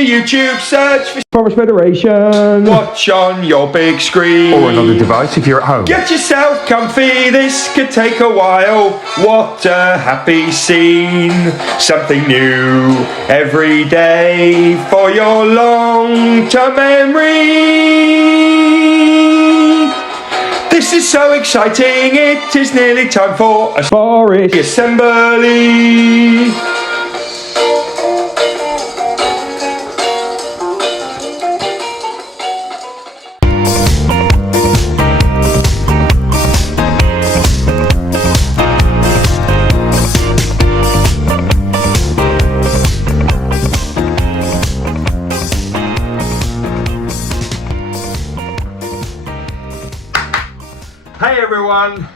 your YouTube, search for Forest Federation. watch on your big screen. Or another device if you're at home. Get yourself comfy, this could take a while. What a happy scene. Something new every day for your long-term memory. This is so exciting, it is nearly time for a Forest assembly. Hey everyone,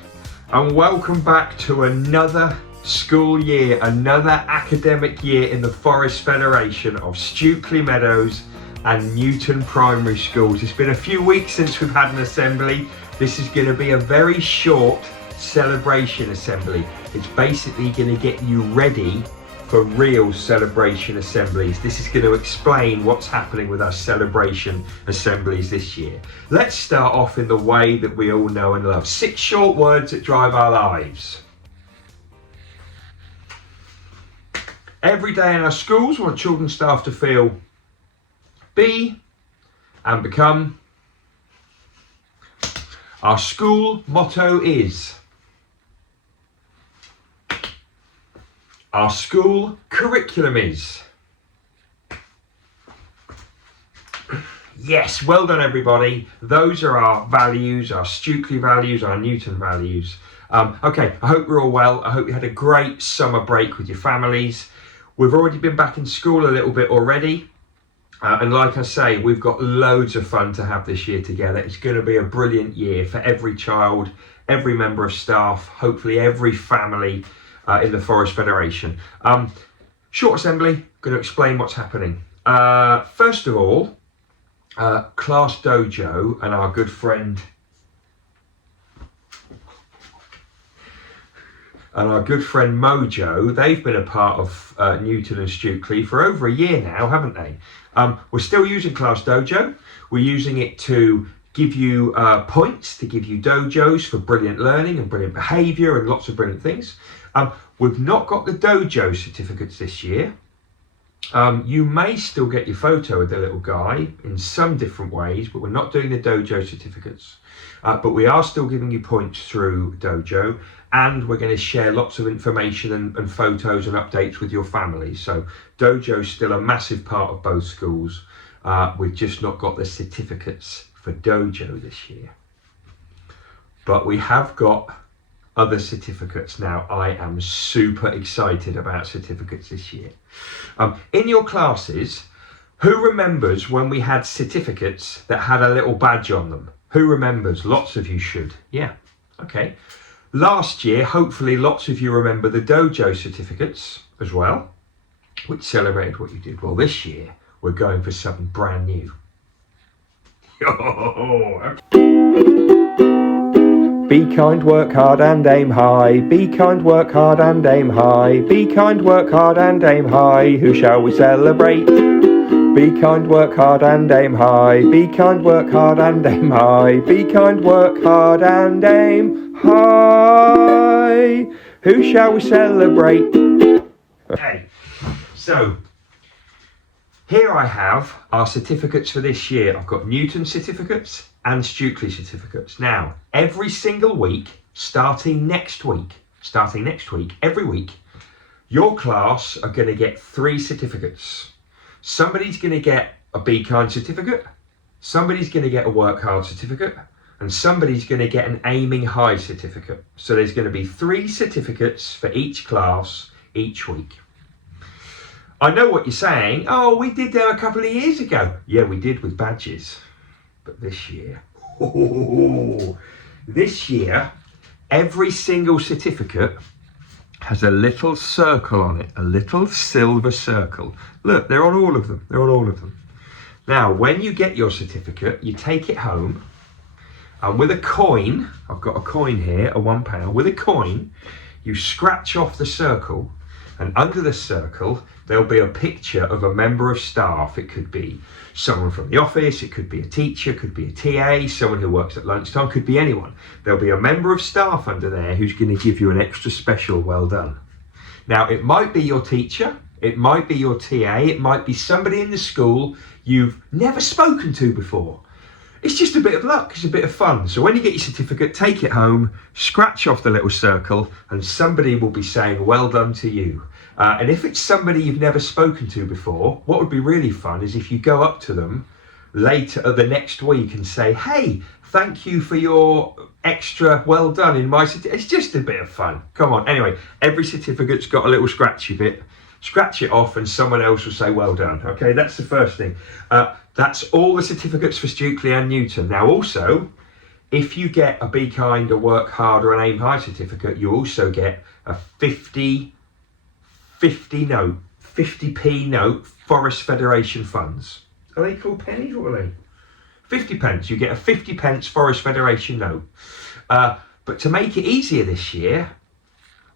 and welcome back to another school year, another academic year in the Forest Federation of Stukeley Meadows and Newton Primary Schools. It's been a few weeks since we've had an assembly. This is going to be a very short celebration assembly. It's basically going to get you ready for real celebration assemblies. This is going to explain what's happening with our celebration assemblies this year. Let's start off in the way that we all know and love. 6 short words that drive our lives. Every day in our schools, we want children and staff to feel, be and become. Our school motto is. Our school curriculum is. Yes, well done everybody. Those are our values, our Stukeley values, our Newton values. Okay, I hope you're all well. I hope you had a great summer break with your families. We've already been back in school a little bit already. And like I say, we've got loads of fun to have this year together. It's going to be a brilliant year for every child, every member of staff, hopefully every family in the Forest Federation. Short assembly, going to explain what's happening. First of all, Class Dojo and our good friend Mojo, they've been a part of Newton and Stukeley for over a year now, haven't they? We're still using Class Dojo. We're using it to give you points, to give you dojos for brilliant learning and brilliant behaviour and lots of brilliant things. We've not got the dojo certificates this year. You may still get your photo with the little guy in some different ways, but we're not doing the dojo certificates. But we are still giving you points through dojo, and we're going to share lots of information and photos and updates with your family. So dojo is still a massive part of both schools. We've just not got the certificates for dojo this year. But we have got other certificates now. I am super excited about certificates this year. In your classes, who remembers when we had certificates that had a little badge on them? Who remembers? Lots of you should. Yeah, okay. Last year, hopefully lots of you remember the dojo certificates as well, which celebrated what you did. Well, this year, we're going for something brand new. Be kind, work hard and aim high. Be kind, work hard and aim high. Be kind, work hard and aim high. Who shall we celebrate? Be kind, work hard and aim high. Be kind, work hard and aim high. Be kind, work hard and aim high. Who shall we celebrate? Okay, so here I have our certificates for this year. I've got Newton certificates and Stukeley certificates. Now, every single week, starting next week, every week, your class are going to get 3 certificates. Somebody's going to get a Be Kind certificate, somebody's going to get a Work Hard certificate, and somebody's going to get an Aiming High certificate. So there's going to be 3 certificates for each class each week. I know what you're saying. Oh, we did that a couple of years ago. Yeah, we did with badges. But this year, every single certificate has a little circle on it, a little silver circle. Look, they're on all of them. Now, when you get your certificate, you take it home, and with a coin, I've got a coin here, a £1, with a coin, you scratch off the circle, And under the circle, there'll be a picture of a member of staff. It could be someone from the office, it could be a teacher, it could be a TA, someone who works at lunchtime, could be anyone. There'll be a member of staff under there who's going to give you an extra special well done. Now, it might be your teacher, it might be your TA, it might be somebody in the school you've never spoken to before. It's just a bit of luck, it's a bit of fun. So when you get your certificate, take it home, scratch off the little circle, and somebody will be saying well done to you. And if it's somebody you've never spoken to before, what would be really fun is if you go up to them later the next week and say, hey, thank you for your extra well done in my certificate. It's just a bit of fun. Come on. Anyway, every certificate's got a little scratchy bit. Scratch it off and someone else will say well done. Okay, that's the first thing. That's all the certificates for Stukely and Newton. Now also, if you get a Be Kind, a Work Hard or an Aim High certificate, you also get a 50p note, Forest Federation funds. Are they called pennies? What are they? 50 pence. You get a 50 pence Forest Federation note. But to make it easier this year,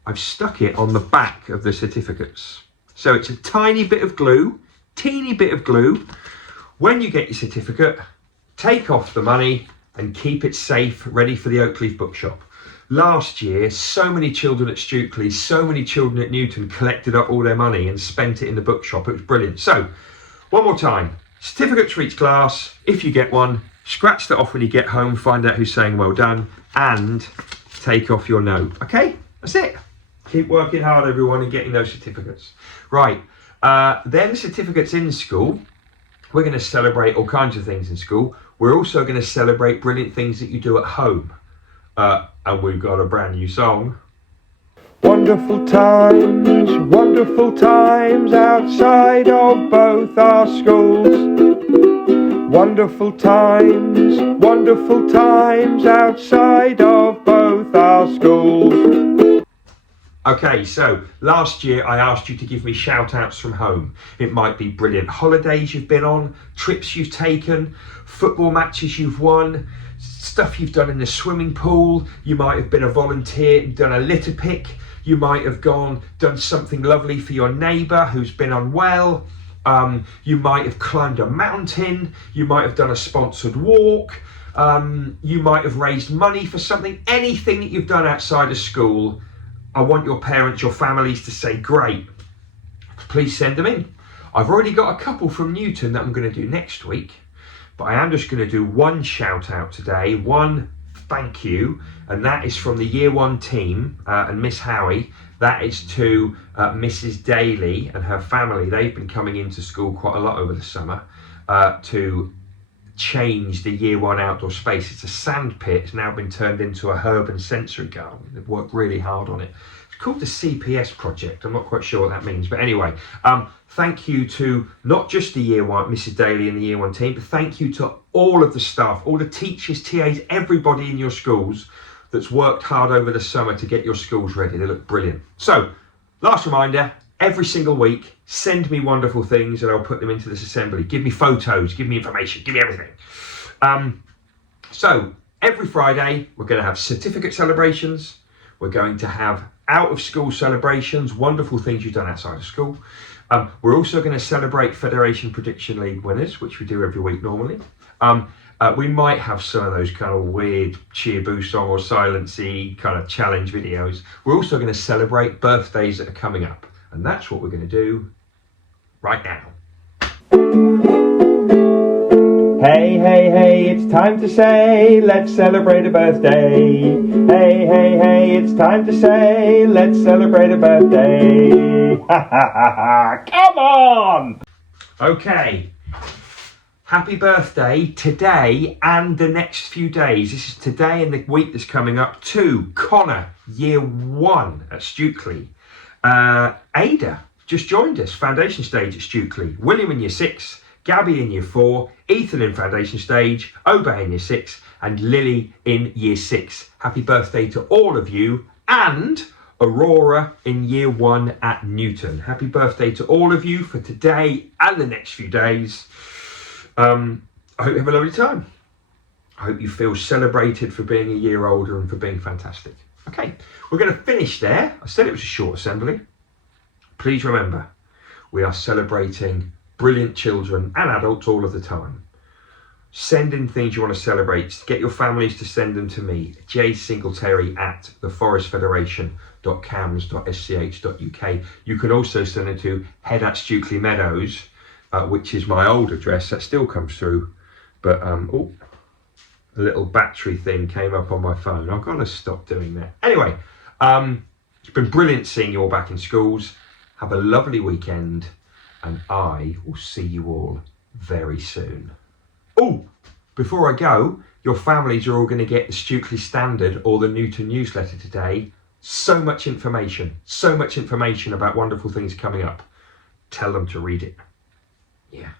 I've stuck it on the back of the certificates. So it's a tiny bit of glue, teeny bit of glue. When you get your certificate, take off the money and keep it safe, ready for the Oakleaf Bookshop. Last year, so many children at Stukely, so many children at Newton collected up all their money and spent it in the bookshop. It was brilliant. So, one more time, certificates for each class. If you get one, scratch that off when you get home, find out who's saying well done, and take off your note. Okay, that's it. Keep working hard, everyone, and getting those certificates. Right, then certificates in school. We're going to celebrate all kinds of things in school. We're also going to celebrate brilliant things that you do at home. And we've got a brand new song. Wonderful times outside of both our schools. Wonderful times outside of both our schools. Okay, so last year I asked you to give me shout outs from home. It might be brilliant holidays you've been on, trips you've taken, football matches you've won, stuff you've done in the swimming pool. You might have been a volunteer and done a litter pick. You might have done something lovely for your neighbour who's been unwell. You might have climbed a mountain. You might have done a sponsored walk. You might have raised money for something. Anything that you've done outside of school, I want your parents, your families to say, great. Please send them in. I've already got a couple from Newton that I'm going to do next week, but I am just going to do one shout out today, one thank you, and that is from the Year 1 team and Miss Howie. That is to Mrs. Daly and her family. They've been coming into school quite a lot over the summer to change the Year 1 outdoor space. It's a sand pit. It's now been turned into a herb and sensory garden. They've worked really hard on it. It's called the CPS project. I'm not quite sure what that means, but anyway, thank you to not just the Year 1, Mrs. Daly and the Year 1 team, but thank you to all of the staff, all the teachers, TAs, everybody in your schools that's worked hard over the summer to get your schools ready. They look brilliant. So, last reminder, every single week, send me wonderful things and I'll put them into this assembly. Give me photos, give me information, give me everything. So, every Friday, we're going to have certificate celebrations. We're going to have out of school celebrations, wonderful things you've done outside of school. We're also going to celebrate Federation Prediction League winners, which we do every week normally. We might have some of those kind of weird cheer boo song or silency kind of challenge videos. We're also going to celebrate birthdays that are coming up. And that's what we're going to do right now. Hey, hey, hey, it's time to say, let's celebrate a birthday. Hey, hey, hey, it's time to say, let's celebrate a birthday. Ha, ha, ha, ha, come on! Okay. Happy birthday today and the next few days. This is today and the week that's coming up to Connor, Year 1 at Stukely. Ada just joined us, foundation stage at Stukely. William in Year 6, Gabby in Year 4, Ethan in foundation stage, Obey in Year 6, and Lily in Year 6. Happy birthday to all of you, and Aurora in Year 1 at Newton. Happy birthday to all of you for today and the next few days. I hope you have a lovely time. I hope you feel celebrated for being a year older and for being fantastic. Okay, we're going to finish there. I said it was a short assembly. Please remember, we are celebrating brilliant children and adults all of the time. Send in things you want to celebrate. Get your families to send them to me, jsingletary@theforestfederation.cams.sch.uk. You can also send it to head@Stukely Meadows, which is my old address. That still comes through, but a little battery thing came up on my phone. I've got to stop doing that. Anyway, it's been brilliant seeing you all back in schools. Have a lovely weekend, and I will see you all very soon. Oh, before I go, your families are all going to get the Stukely Standard or the Newton newsletter today. So much information about wonderful things coming up. Tell them to read it. Yeah.